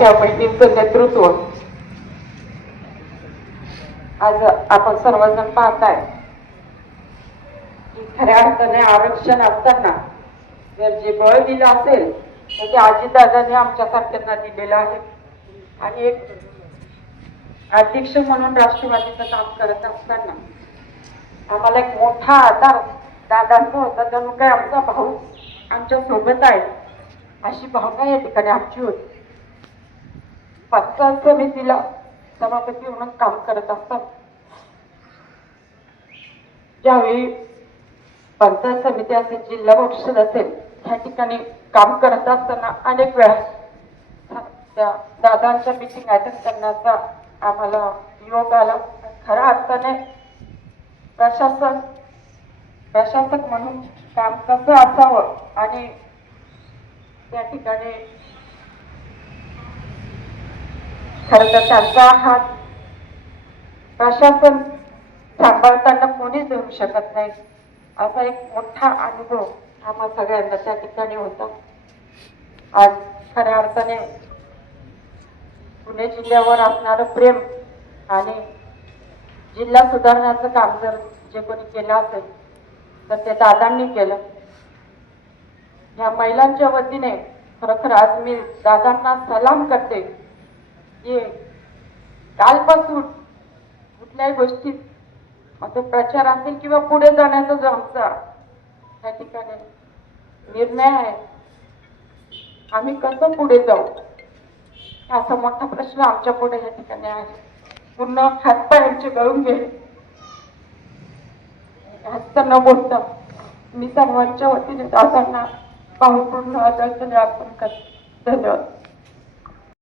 लाडक्या बहिणींचं नेतृत्व आज आपण सर्वजण पाहताय की खऱ्या अर्थाने आरक्षण असताना जर जे बळ दिलं असेल तर ते अजितदादांनी आमच्यासारख्यांना दिलेलं आहे. आणि एक अध्यक्ष म्हणून राष्ट्रवादीचं काम करत असताना आम्हाला एक मोठा आधार दादांचा होता. जणू काय आमचा भाऊ आमच्या सोबत आहे अशी भावना या ठिकाणी आमची होती. पंचायत समितीला सभापती म्हणून काम करत असतात ज्यावेळी पंचायत समिती असेल जिल्हा परिषद असेल ह्या ठिकाणी काम करत असताना अनेक वेळा त्या दादांच्या मीटिंग अटेंड करण्याचा आम्हाला योग आला. खऱ्या अर्थाने प्रशासक म्हणून काम कसं असावं आणि त्या ठिकाणी खरं तर त्यांचा हात प्रशासन सांभाळताना कोणीच देऊ शकत नाही असा एक मोठा अनुभव आम्हा सगळ्यांना त्या ठिकाणी होता. आज खऱ्या अर्थाने पुणे जिल्ह्यावर असणारं प्रेम आणि जिल्हा सुधारण्याचं काम जर जे कोणी केलं असेल तर ते दादांनी केलं. या महिलांच्या वतीने खरोखर आज मी दादांना सलाम करते की कालपासून कुठल्याही गोष्टीत मग तो प्रचार असेल किंवा पुढे जाण्याचा जो आमचा या ठिकाणी निर्णय आहे आम्ही कसं पुढे जाऊ असा मोठा प्रश्न आमच्या पुढे या ठिकाणी आहे. पूर्ण हातपाय आमचे गळून गेले. हसता न बोलता मी सर्वांच्या वतीने दादांना भावपूर्ण आदरांजली अर्पण करते. धन्यवाद.